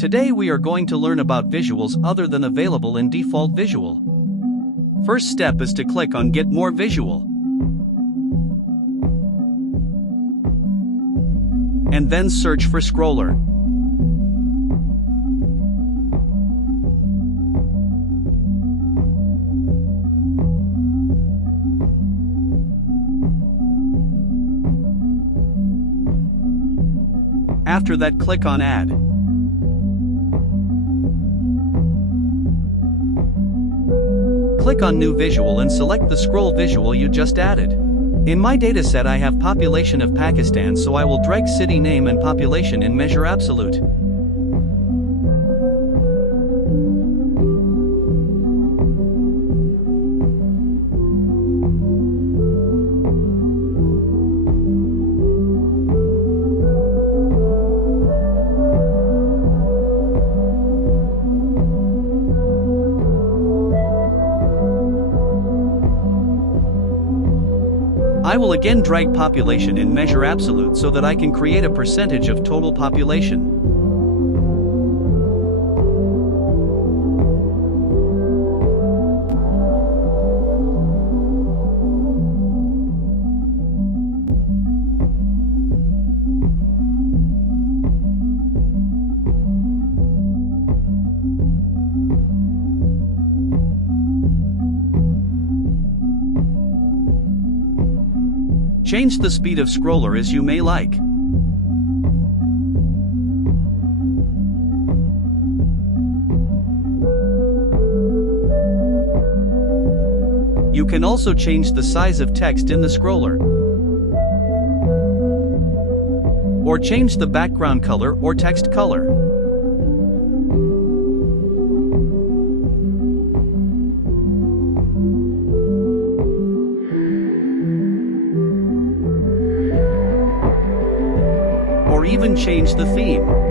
Today we are going to learn about visuals other than available in default visual. First step is to click on Get More Visual. And then search for scroller. After that, click on Add. Click on New Visual and select the scroll visual you just added. In my dataset I have population of Pakistan, so I will drag city name and population in measure absolute. I will again drag population in measure absolute so that I can create a percentage of total population. Change the speed of scroller as you may like. You can also change the size of text in the scroller, or change the background color or text color. Or even change the theme.